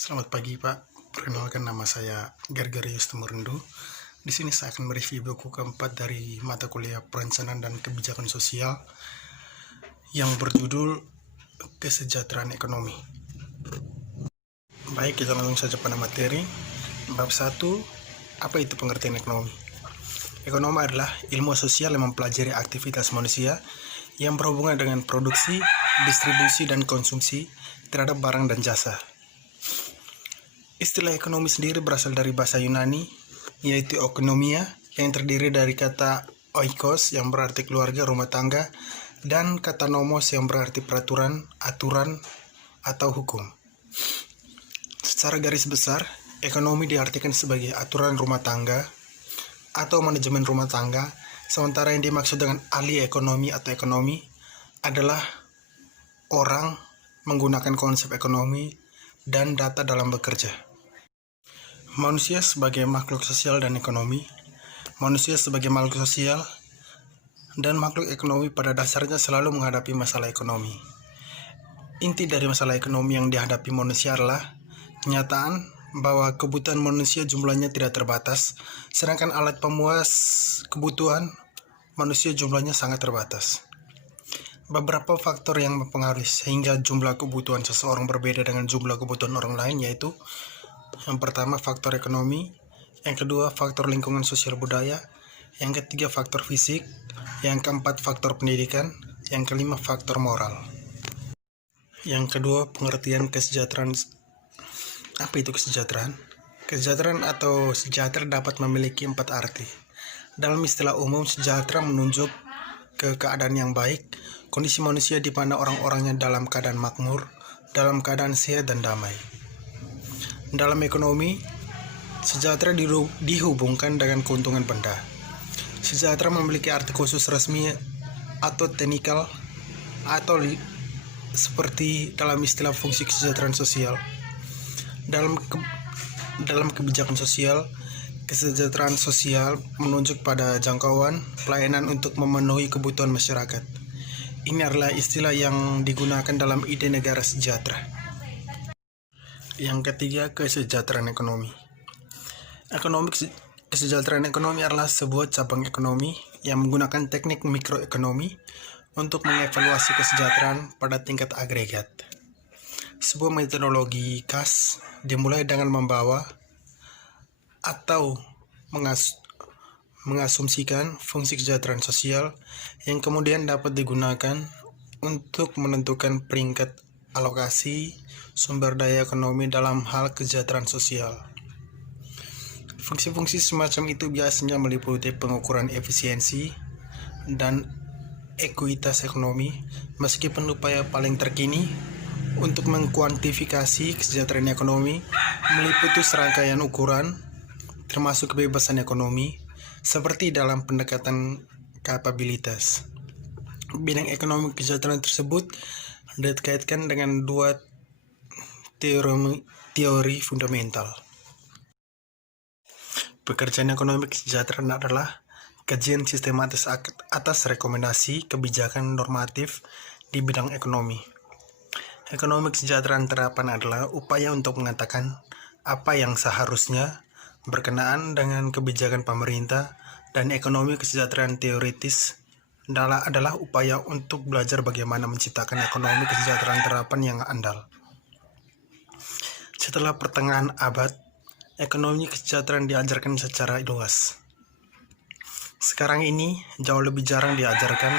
Selamat pagi Pak, perkenalkan nama saya Gergarius Tumurundu. Di sini saya akan mereview buku keempat dari mata kuliah Perencanaan dan Kebijakan Sosial yang berjudul Kesejahteraan Ekonomi. Baik, kita langsung saja pada materi. Bab 1, apa itu pengertian ekonomi? Ekonomi adalah ilmu sosial yang mempelajari aktivitas manusia yang berhubungan dengan produksi, distribusi, dan konsumsi terhadap barang dan jasa. Istilah ekonomi sendiri berasal dari bahasa Yunani, yaitu oikonomia, yang terdiri dari kata oikos yang berarti keluarga, rumah tangga, dan kata nomos yang berarti peraturan, aturan, atau hukum. Secara garis besar, ekonomi diartikan sebagai aturan rumah tangga atau manajemen rumah tangga, sementara yang dimaksud dengan ahli ekonomi atau ekonomi adalah orang menggunakan konsep ekonomi dan data dalam bekerja. Manusia sebagai makhluk sosial dan ekonomi. Manusia sebagai makhluk sosial dan makhluk ekonomi pada dasarnya selalu menghadapi masalah ekonomi. Inti dari masalah ekonomi yang dihadapi manusia adalah kenyataan bahwa kebutuhan manusia jumlahnya tidak terbatas, sedangkan alat pemuas kebutuhan manusia jumlahnya sangat terbatas. Beberapa faktor yang mempengaruhi sehingga jumlah kebutuhan seseorang berbeda dengan jumlah kebutuhan orang lain, yaitu yang pertama faktor ekonomi, yang kedua faktor lingkungan sosial budaya, yang ketiga faktor fisik, yang keempat faktor pendidikan, yang kelima faktor moral. Yang kedua, pengertian kesejahteraan. Apa itu kesejahteraan? Kesejahteraan atau sejahtera dapat memiliki 4 arti. Dalam istilah umum, sejahtera menunjuk ke keadaan yang baik, kondisi manusia di mana orang-orangnya dalam keadaan makmur, dalam keadaan sehat dan damai. Dalam ekonomi, sejahtera dihubungkan dengan keuntungan benda. Sejahtera memiliki arti khusus resmi atau teknikal atau seperti dalam istilah fungsi kesejahteraan sosial. Dalam kebijakan sosial, kesejahteraan sosial menunjuk pada jangkauan pelayanan untuk memenuhi kebutuhan masyarakat. Ini adalah istilah yang digunakan dalam ide negara sejahtera. Yang ketiga, kesejahteraan ekonomi. Kesejahteraan ekonomi adalah sebuah cabang ekonomi yang menggunakan teknik mikroekonomi untuk mengevaluasi kesejahteraan pada tingkat agregat. Sebuah metodologi khas dimulai dengan membawa atau mengasumsikan fungsi kesejahteraan sosial yang kemudian dapat digunakan untuk menentukan peringkat alokasi sumber daya ekonomi dalam hal kesejahteraan sosial. Fungsi-fungsi semacam itu biasanya meliputi pengukuran efisiensi dan ekuitas ekonomi, meskipun upaya paling terkini untuk mengkuantifikasi kesejahteraan ekonomi meliputi serangkaian ukuran, termasuk kebebasan ekonomi, seperti dalam pendekatan kapabilitas. Bidang ekonomi kesejahteraan tersebut dikaitkan dengan 2 teori fundamental. Pekerjaan ekonomi kesejahteraan adalah kajian sistematis atas rekomendasi kebijakan normatif di bidang ekonomi. Ekonomi kesejahteraan terapan adalah upaya untuk mengatakan apa yang seharusnya berkenaan dengan kebijakan pemerintah, dan ekonomi kesejahteraan teoritis adalah upaya untuk belajar bagaimana menciptakan ekonomi kesejahteraan terapan yang andal. Setelah pertengahan abad, ekonomi kesejahteraan diajarkan secara luas. Sekarang ini jauh lebih jarang diajarkan,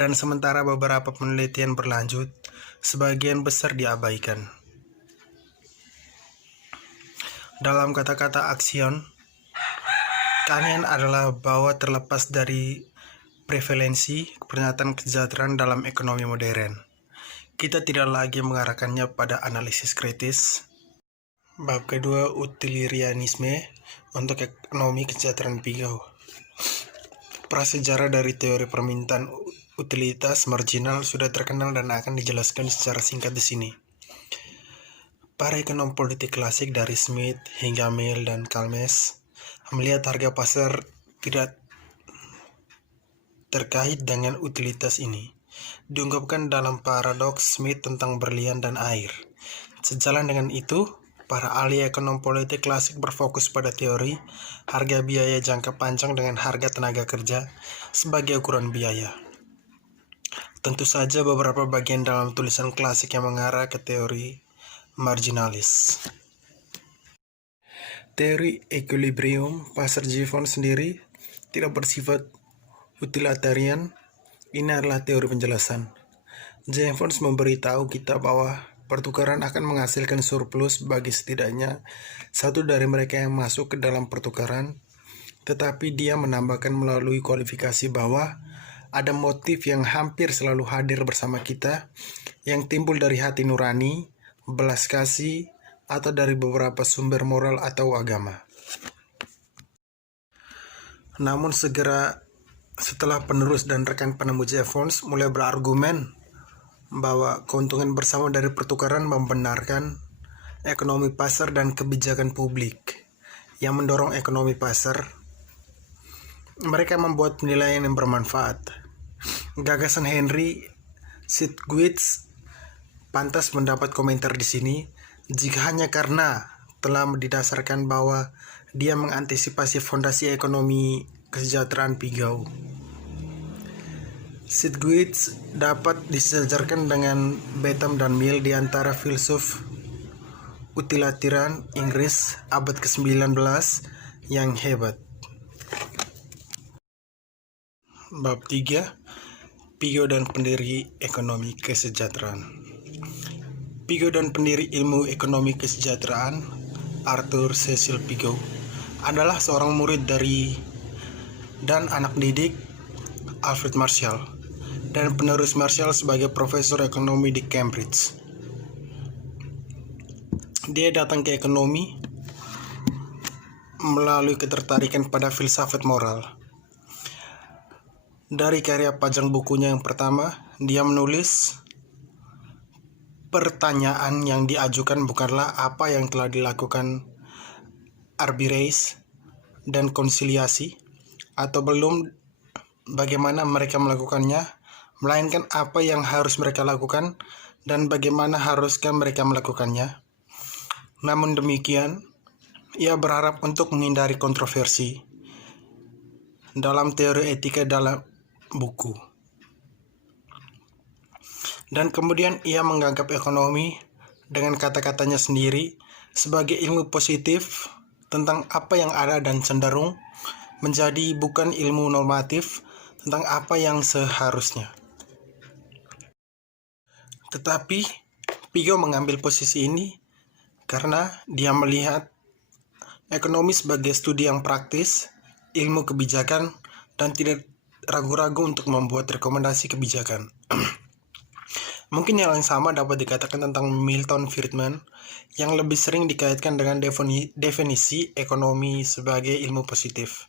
dan sementara beberapa penelitian berlanjut, sebagian besar diabaikan. Dalam kata-kata Aksion, keanehan adalah bahwa terlepas dari prevalensi pernyataan kesejahteraan dalam ekonomi modern, kita tidak lagi mengarahkannya pada analisis kritis. Bab kedua, utilitarianisme untuk ekonomi kesejahteraan Piaget. Prasejarah dari teori permintaan utilitas marginal sudah terkenal dan akan dijelaskan secara singkat di sini. Para ekonom politik klasik dari Smith hingga Mill dan Keynes melihat harga pasar tidak terkait dengan utilitas ini. Diungkapkan dalam paradoks Smith tentang berlian dan air. Sejalan dengan itu, para ahli ekonom politik klasik berfokus pada teori harga biaya jangka panjang dengan harga tenaga kerja sebagai ukuran biaya. Tentu saja beberapa bagian dalam tulisan klasik yang mengarah ke teori marginalis. Teori equilibrium pasar Jevons sendiri tidak bersifat utilitarian. Ini adalah teori penjelasan. Jevons memberitahu kita bahwa pertukaran akan menghasilkan surplus bagi setidaknya satu dari mereka yang masuk ke dalam pertukaran, tetapi dia menambahkan melalui kualifikasi bahwa ada motif yang hampir selalu hadir bersama kita, yang timbul dari hati nurani, belas kasih, atau dari beberapa sumber moral atau agama. Namun segera setelah penerus dan rekan penemu Jevons mulai berargumen bahwa keuntungan bersama dari pertukaran membenarkan ekonomi pasar dan kebijakan publik yang mendorong ekonomi pasar, mereka membuat penilaian yang bermanfaat. Gagasan Henry Sidgwick pantas mendapat komentar di sini jika hanya karena telah didasarkan bahwa dia mengantisipasi fondasi ekonomi kesejahteraan Pigou. Sidgwick dapat disejarkan dengan Bentham dan Mill di antara filsuf utilitarian Inggris abad ke-19 yang hebat. Bab 3. Pigou dan pendiri ekonomi kesejahteraan. Pigou dan pendiri ilmu ekonomi kesejahteraan, Arthur Cecil Pigou, adalah seorang murid dari dan anak didik Alfred Marshall, dan penerus Marshall sebagai profesor ekonomi di Cambridge. Dia datang ke ekonomi melalui ketertarikan pada filsafat moral. Dari karya pajang bukunya yang pertama, dia menulis, pertanyaan yang diajukan bukanlah apa yang telah dilakukan Arbirage dan konsiliasi, atau belum bagaimana mereka melakukannya, melainkan apa yang harus mereka lakukan dan bagaimana haruskah mereka melakukannya. Namun demikian, ia berharap untuk menghindari kontroversi dalam teori etika dalam buku. Dan kemudian ia menganggap ekonomi dengan kata-katanya sendiri sebagai ilmu positif tentang apa yang ada dan cenderung menjadi bukan ilmu normatif tentang apa yang seharusnya. Tetapi Pigou mengambil posisi ini karena dia melihat ekonomi sebagai studi yang praktis, ilmu kebijakan, dan tidak ragu-ragu untuk membuat rekomendasi kebijakan. Mungkin hal yang sama dapat dikatakan tentang Milton Friedman, yang lebih sering dikaitkan dengan definisi ekonomi sebagai ilmu positif.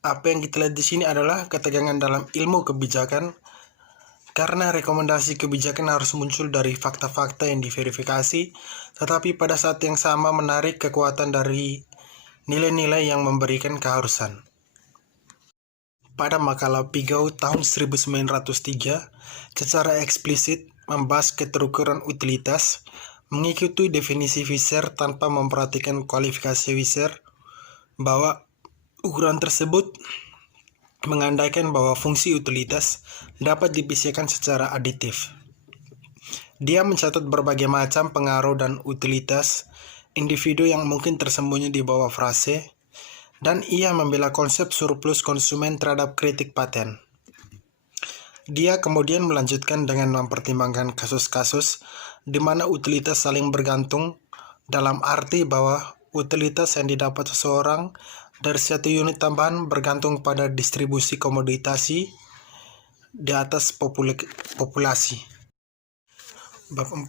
Apa yang kita lihat di sini adalah ketegangan dalam ilmu kebijakan, karena rekomendasi kebijakan harus muncul dari fakta-fakta yang diverifikasi, tetapi pada saat yang sama menarik kekuatan dari nilai-nilai yang memberikan keharusan. Pada makalah Pigou tahun 1903, secara eksplisit membahas keterukuran utilitas, mengikuti definisi Visser tanpa memperhatikan kualifikasi Visser, bahwa ukuran tersebut mengandaikan bahwa fungsi utilitas dapat dipisahkan secara aditif. Dia mencatat berbagai macam pengaruh dan utilitas individu yang mungkin tersembunyi di bawah frase, dan ia membela konsep surplus konsumen terhadap kritik paten. Dia kemudian melanjutkan dengan mempertimbangkan kasus-kasus di mana utilitas saling bergantung, dalam arti bahwa utilitas yang didapat seseorang dari satu unit tambahan bergantung pada distribusi komoditasi di atas populasi. Bab 4.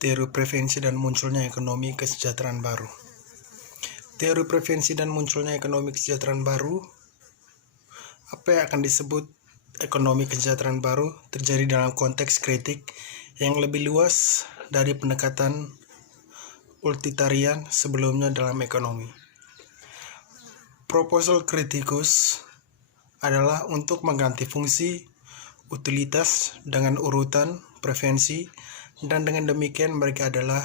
Teori preferensi dan munculnya ekonomi kesejahteraan baru. Teori preferensi dan munculnya ekonomi kesejahteraan baru. Apa yang akan disebut ekonomi kesejahteraan baru terjadi dalam konteks kritik yang lebih luas dari pendekatan utilitarian sebelumnya dalam ekonomi. Proposal kritikus adalah untuk mengganti fungsi utilitas dengan urutan preferensi, dan dengan demikian mereka adalah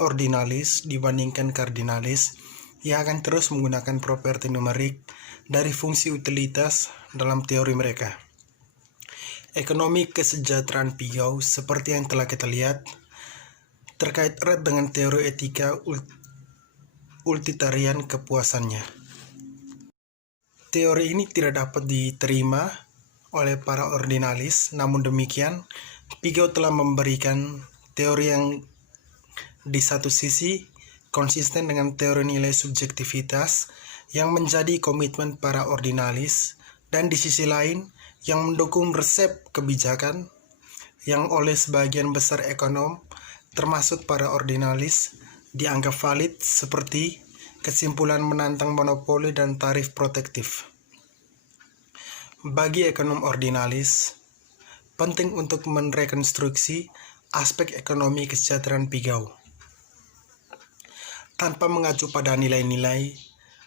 ordinalis dibandingkan kardinalis, ia akan terus menggunakan properti numerik dari fungsi utilitas dalam teori mereka. Ekonomi kesejahteraan Piaget, seperti yang telah kita lihat, terkait erat dengan teori etika utilitarian kepuasannya. Teori ini tidak dapat diterima oleh para ordinalis, namun demikian, Piaget telah memberikan teori yang di satu sisi konsisten dengan teori nilai subjektivitas yang menjadi komitmen para ordinalis, dan di sisi lain yang mendukung resep kebijakan yang oleh sebagian besar ekonom, termasuk para ordinalis, dianggap valid seperti kesimpulan menantang monopoli dan tarif protektif. Bagi ekonom ordinalis, penting untuk merekonstruksi aspek ekonomi kesejahteraan Piaget. Tanpa mengacu pada nilai-nilai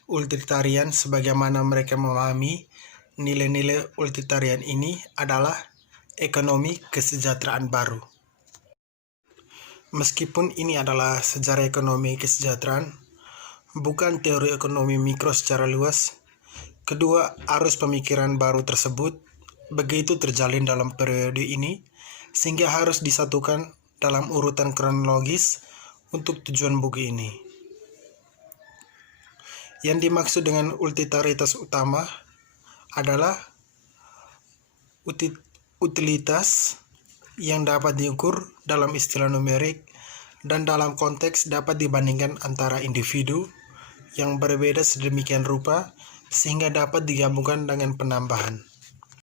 utilitarian sebagaimana mereka memahami, nilai-nilai utilitarian ini adalah ekonomi kesejahteraan baru. Meskipun ini adalah sejarah ekonomi kesejahteraan, bukan teori ekonomi mikro secara luas, kedua arus pemikiran baru tersebut begitu terjalin dalam periode ini, sehingga harus disatukan dalam urutan kronologis untuk tujuan buku ini. Yang dimaksud dengan utilitaritas utama adalah utilitas yang dapat diukur dalam istilah numerik dan dalam konteks dapat dibandingkan antara individu yang berbeda sedemikian rupa sehingga dapat digabungkan dengan penambahan.